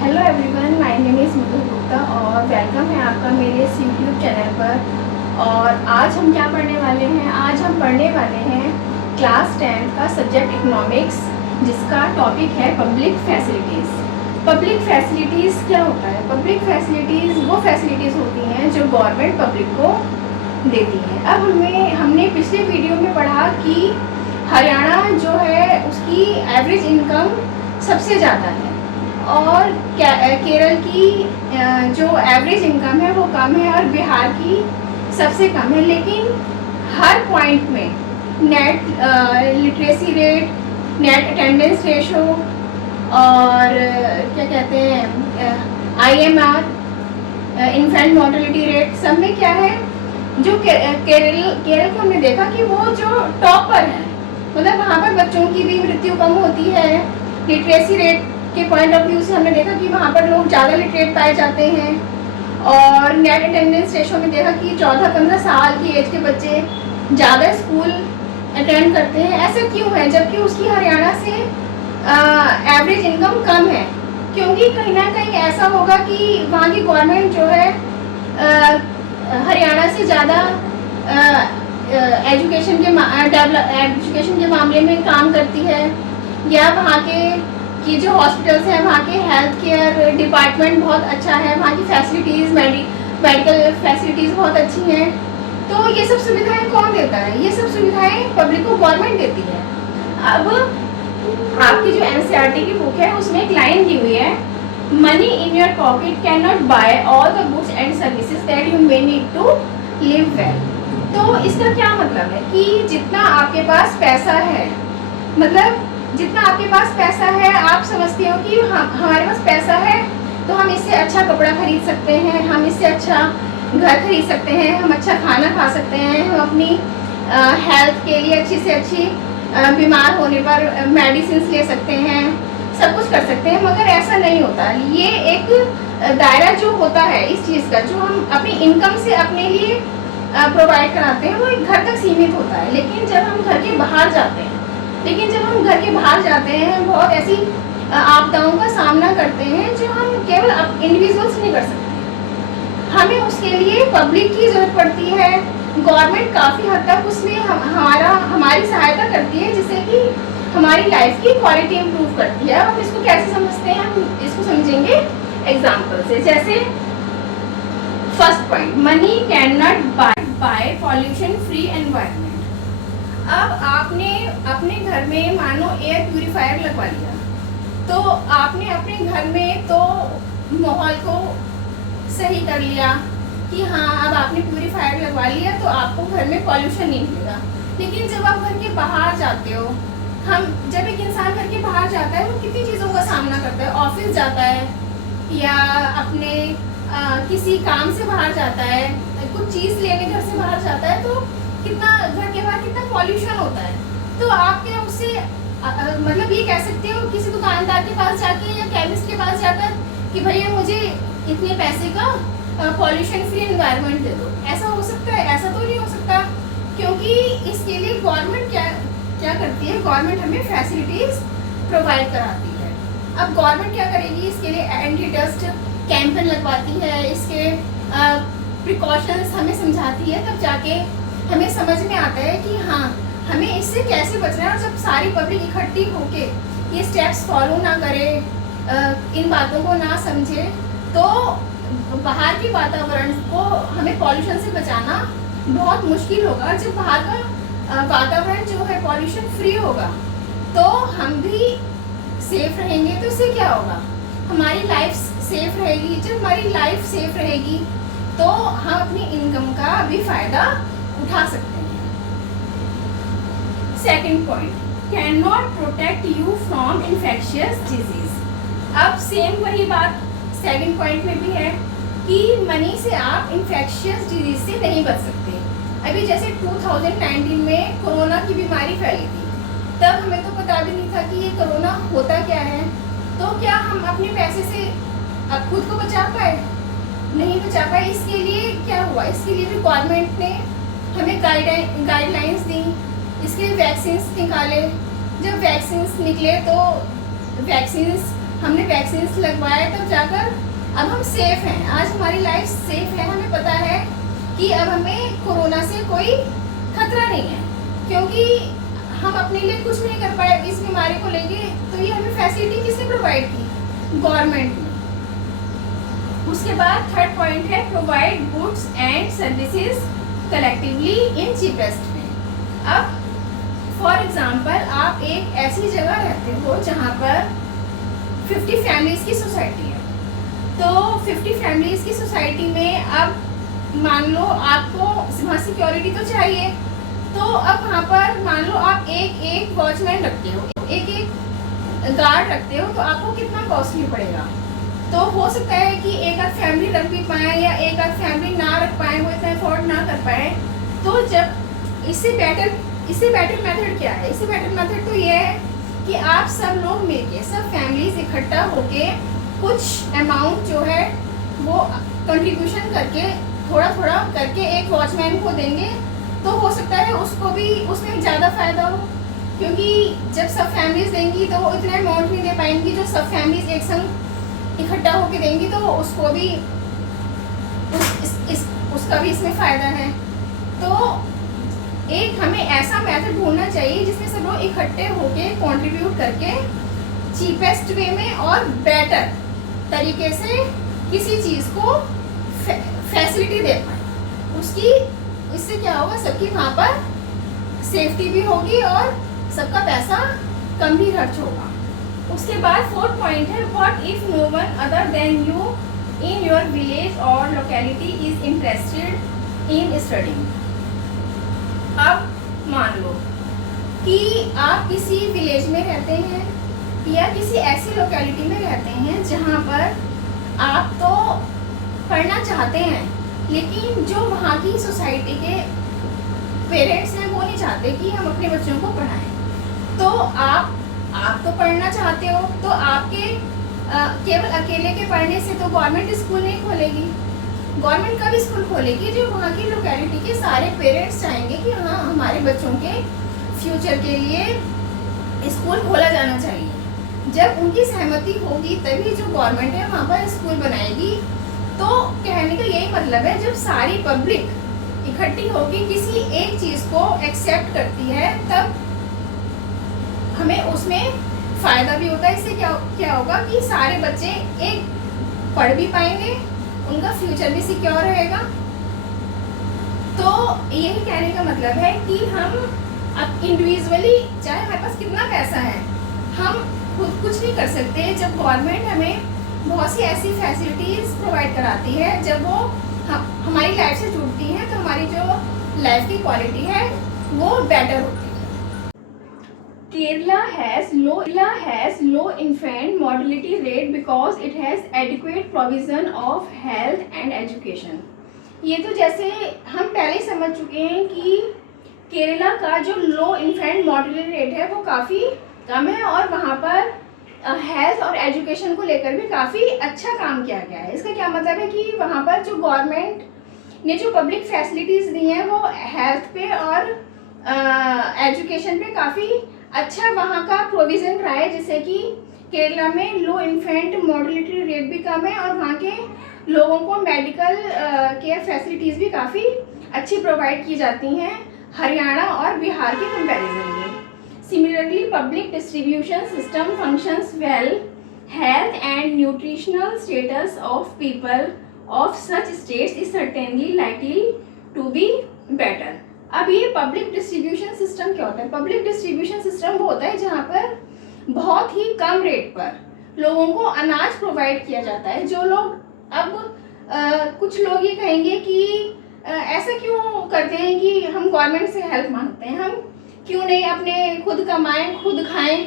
Hello everyone, my name is Madhu Gupta और welcome है आपका मेरे इस यूट्यूब चैनल पर। और आज हम क्या पढ़ने वाले हैं? आज हम पढ़ने वाले हैं क्लास 10 का सब्जेक्ट इकोनॉमिक्स, जिसका टॉपिक है पब्लिक फैसिलिटीज़। पब्लिक फैसिलिटीज़ क्या होता है? पब्लिक फैसिलिटीज़ वो फैसिलिटीज़ होती हैं जो गवर्नमेंट पब्लिक को देती है। अब हमने पिछले वीडियो में पढ़ा कि हरियाणा जो है उसकी एवरेज इनकम सबसे ज़्यादा है और केरल की जो एवरेज इनकम है वो कम है और बिहार की सबसे कम है। लेकिन हर पॉइंट में net literacy rate, net attendance ratio और क्या कहते हैं IMR, इन्फेंट मोर्टेलिटी रेट, सब में क्या है? जो केरल को हमने देखा कि वो जो टॉप पर है, मतलब वहाँ पर बच्चों की भी मृत्यु कम होती है। लिटरेसी रेट के पॉइंट ऑफ व्यू से हमने देखा कि वहाँ पर लोग ज़्यादा लिटरेट पाए जाते हैं। और नेट अटेंडेंस रेशो में देखा कि 14-15 साल की एज के बच्चे ज़्यादा स्कूल अटेंड करते हैं। ऐसा क्यों है जबकि उसकी हरियाणा से एवरेज इनकम कम है? क्योंकि कहीं ना कहीं ऐसा होगा कि वहाँ की गवर्नमेंट जो है हरियाणा से ज़्यादा एजुकेशन के मामले में काम करती है, या वहाँ के जो हॉस्पिटल्स हैं वहाँ के हेल्थ केयर डिपार्टमेंट बहुत अच्छा है, वहाँ की फैसिलिटीज़ मेडिकल फैसिलिटीज़ बहुत अच्छी हैं। तो ये सब सुविधाएं कौन देता है? ये सब सुविधाएं पब्लिक को गवर्नमेंट देती है। अब आपकी जो NCERT की बुक है उसमें एक लाइन दी हुई है, money in your pocket can not buy all the goods and services that you may need to live well. तो इसका क्या मतलब है कि जितना आपके पास पैसा है, मतलब जितना आपके पास पैसा है, आप समझते हो कि हमारे पास पैसा है तो हम इससे अच्छा कपड़ा खरीद सकते हैं, हम इससे अच्छा घर खरीद सकते हैं, हम अच्छा खाना खा सकते हैं, हम अपनी हेल्थ के लिए अच्छी से अच्छी बीमार होने पर मेडिसिन ले सकते हैं, सब कुछ कर सकते हैं। मगर ऐसा नहीं होता। ये एक दायरा जो होता है इस चीज़ का, जो हम अपनी इनकम से अपने लिए प्रोवाइड कराते हैं, वो एक घर तक सीमित होता है। लेकिन जब हम घर के बाहर जाते हैं बहुत ऐसी आपदाओं का सामना करते हैं जो हम केवल इंडिविजुअल्स नहीं कर सकते। हमें उसके लिए पब्लिक की ज़रूरत पड़ती है। गवर्नमेंट काफ़ी हद तक उसमें हमारी सहायता करती है, जिससे कि हमारी लाइफ की क्वालिटी इम्प्रूव करती है। हम इसको कैसे समझते हैं? हम इसको समझेंगे एग्जाम्पल से। जैसे first point, money can not buy pollution free environment. अब आपने अपने घर में मानो एयर प्यूरीफायर लगवा लिया, तो आपने अपने घर में तो माहौल को सही कर लिया कि हाँ, अब आपने प्यूरीफायर लगवा लिया तो आपको घर में पॉल्यूशन नहीं मिलेगा। लेकिन जब आप घर के बाहर जाते हो, जब एक इंसान घर के बाहर जाता है वो कितनी चीज़ों का सामना करता है। ऑफिस जाता है या अपने किसी काम से बाहर जाता है, कुछ चीज़ लेने घर से बाहर जाता है, तो कितना घर के बाहर कितना पॉल्यूशन होता है। तो आप क्या उससे मतलब ये कह सकते हो किसी दुकानदार के पास जाके या केमिस्ट के पास जाकर कि भैया मुझे इतने पैसे का पॉल्यूशन फ्री एनवायरनमेंट दे दो? ऐसा हो सकता है? ऐसा तो नहीं हो सकता, क्योंकि इसके लिए गवर्नमेंट क्या करती है? गवर्नमेंट हमें फैसिलिटीज़ प्रोवाइड कराती है। अब गवर्नमेंट क्या करेगी? इसके लिए एंटी डस्ट कैंपेन लगवाती है, इसके प्रिकॉशंस हमें समझाती है, तब जाके हमें समझ में आता है कि हाँ, हमें इससे कैसे बचना है। और जब सारी पब्लिक इकट्ठी होके ये स्टेप्स फॉलो ना करे, इन बातों को ना समझे, तो बाहर के वातावरण को हमें पॉल्यूशन से बचाना बहुत मुश्किल होगा। जब बाहर का वातावरण जो है पॉल्यूशन फ्री होगा तो हम भी सेफ रहेंगे। तो इससे क्या होगा? हमारी लाइफ सेफ रहेगी। जब हमारी लाइफ सेफ रहेगी तो हम अपनी इनकम का भी फ़ायदा उठा सकते हैं। Second point, can not protect you from infectious disease. अब सेम वही बात सेकंड पॉइंट में भी है कि मनी से आप इन्फेक्शियस डिजीज से नहीं बच सकते। अभी जैसे 2019 में कोरोना की बीमारी फैली थी, तब हमें तो पता भी नहीं था कि ये कोरोना होता क्या है। तो क्या हम अपने पैसे से अब खुद को बचा पाए? नहीं बचा पाए। इसके लिए क्या हुआ? इसके लिए भी गवर्नमेंट ने हमें गाइडलाइंस दी, इसके लिए वैक्सीन्स निकाले। जब वैक्सीन्स निकले तो वैक्सीन्स हमने वैक्सीन लगवाए, तब जाकर अब हम सेफ हैं। आज हमारी लाइफ सेफ है, हमें पता है कि अब हमें कोरोना से कोई खतरा नहीं है, क्योंकि हम अपने लिए कुछ नहीं कर पाए इस बीमारी को लेके। तो ये हमें फैसिलिटी किसने प्रोवाइड की? गवर्नमेंट ने। उसके बाद थर्ड पॉइंट है provide goods and services collectively in cheapest way. अब फॉर एग्जांपल आप एक ऐसी जगह रहते हो जहाँ पर 50 फैमिलीज की सोसाइटी है, तो 50 फैमिलीज की सोसाइटी में अब मान लो आपको वहाँ सिक्योरिटी तो चाहिए, तो अब वहाँ पर मान लो आप एक वॉचमैन रखते हो, एक गार्ड रखते हो, तो आपको कितना कॉस्टली पड़ेगा? तो हो सकता है कि एक आध फैमिली रख भी पाए या एक आध फैमिली ना रख पाए, वो इतना अफोर्ड ना कर पाए। तो जब इससे बेटर मेथड क्या है? इससे बेटर मेथड तो ये है कि आप सब लोग मिलके, सब फैमिलीज इकट्ठा होके कुछ अमाउंट जो है वो कंट्रीब्यूशन करके थोड़ा थोड़ा करके एक वॉचमैन को देंगे, तो हो सकता है उसको भी उसमें ज़्यादा फ़ायदा हो, क्योंकि जब सब फैमिलीज देंगी तो वो इतना अमाउंट नहीं दे पाएंगी जो सब फैमिलीज एक संग इकट्ठा होके देंगी, तो उसको भी उसका भी इसमें फ़ायदा है। तो एक हमें ऐसा मेथड ढूंढना चाहिए जिसमें सब लोग इकट्ठे होके कंट्रीब्यूट करके चीपेस्ट वे में और बेटर तरीके से किसी चीज़ को फैसिलिटी दे पाए। उसकी इससे क्या होगा, सबकी वहाँ पर सेफ्टी भी होगी और सबका पैसा कम भी खर्च होगा। उसके बाद फोर्थ पॉइंट है what if no one other than you in your village और locality is interested in studying. अब मान लो कि आप किसी विलेज में रहते हैं या किसी ऐसी लोकेलिटी में रहते हैं जहाँ पर आप तो पढ़ना चाहते हैं, लेकिन जो वहाँ की सोसाइटी के पेरेंट्स हैं वो नहीं चाहते कि हम अपने बच्चों को पढ़ाएं। तो आप तो पढ़ना चाहते हो, तो आपके केवल अकेले के पढ़ने से तो गवर्नमेंट स्कूल नहीं खोलेगी। गवर्नमेंट कब स्कूल खोलेगी? जो वहाँ की लोकेलिटी के सारे पेरेंट्स चाहेंगे कि हाँ हमारे बच्चों के फ्यूचर के लिए स्कूल खोला जाना चाहिए। जब उनकी सहमति होगी तभी जो गवर्नमेंट है वहाँ पर स्कूल बनाएगी। तो कहने का यही मतलब है, जब सारी पब्लिक इकट्ठी होगी किसी एक चीज़ को एक्सेप्ट करती है, तब हमें उसमें फ़ायदा भी होता है। इससे क्या होगा कि सारे बच्चे एक पढ़ भी पाएंगे, उनका फ्यूचर भी सिक्योर रहेगा। तो यही कहने का मतलब है कि हम अब इंडिविजुअली, चाहे हमारे पास कितना पैसा है, हम खुद कुछ नहीं कर सकते। जब गवर्नमेंट हमें बहुत सी ऐसी फैसिलिटीज़ प्रोवाइड कराती है, जब वो हमारी लाइफ से जुड़ती हैं, तो हमारी जो लाइफ की क्वालिटी है वो बेटर होती है। Kerala has low infant mortality rate because it has adequate provision of health and education। ये तो जैसे हम पहले समझ चुके हैं कि केरला का जो लो इन्फेंट मॉर्टेलिटी रेट है वो काफ़ी कम है और वहाँ पर हेल्थ और एजुकेशन को लेकर भी काफ़ी अच्छा काम किया गया है। इसका क्या मतलब है कि वहाँ पर जो गवर्नमेंट ने जो पब्लिक फैसिलिटीज़ दी हैं वो हेल्थ पे और एजुकेशन पे काफ़ी अच्छा वहाँ का प्रोविज़न रहा है, जिससे कि केरला में लो इन्फेंट मॉर्टेलिटी रेट भी कम है और वहाँ के लोगों को मेडिकल केयर फैसिलिटीज़ भी काफ़ी अच्छी प्रोवाइड की जाती हैं हरियाणा और बिहार के कंपैरिजन में। Similarly, public distribution system functions well. Health and nutritional status of people of such states is certainly likely to be better। अब ये पब्लिक डिस्ट्रीब्यूशन सिस्टम क्या होता है? पब्लिक डिस्ट्रीब्यूशन सिस्टम वो होता है जहाँ पर बहुत ही कम रेट पर लोगों को अनाज प्रोवाइड किया जाता है। जो लोग अब कुछ लोग ये कहेंगे कि ऐसा क्यों करते हैं कि हम गवर्नमेंट से हेल्प मांगते हैं, हम क्यों नहीं अपने खुद कमाएं खुद खाएं,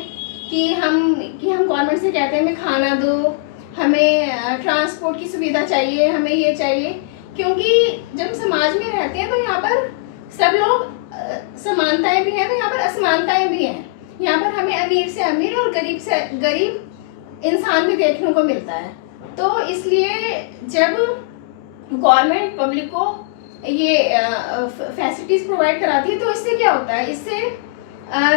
कि हम गवर्नमेंट से कहते हैं हमें खाना दो, हमें ट्रांसपोर्ट की सुविधा चाहिए, हमें ये चाहिए। क्योंकि जब समाज में रहते हैं तो यहाँ पर सब लोग समानताएं भी हैं, तो यहाँ पर असमानताएं भी हैं। यहाँ पर हमें अमीर से अमीर और गरीब से गरीब इंसान भी देखने को मिलता है। तो इसलिए जब गवर्नमेंट पब्लिक को ये फैसिलिटीज़ प्रोवाइड कराती है तो इससे क्या होता है, इससे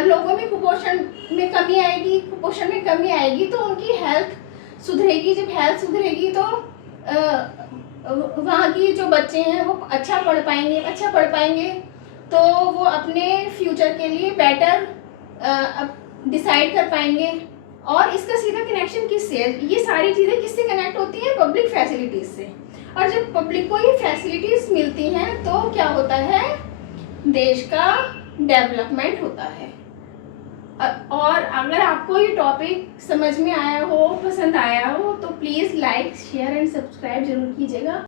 लोगों में कुपोषण में कमी आएगी तो उनकी हेल्थ सुधरेगी, जब हेल्थ सुधरेगी तो वहाँ की जो बच्चे हैं वो अच्छा पढ़ पाएंगे तो वो अपने फ्यूचर के लिए बेटर डिसाइड कर पाएंगे। और इसका सीधा कनेक्शन किससे है? ये सारी चीज़ें किससे कनेक्ट होती हैं? पब्लिक फैसिलिटीज़ से। और जब पब्लिक को ये फैसिलिटीज़ मिलती हैं तो क्या होता है? देश का डेवलपमेंट होता है। और अगर आपको ये टॉपिक समझ में आया हो, पसंद आया हो, तो please like, share and subscribe जरूर कीजिएगा।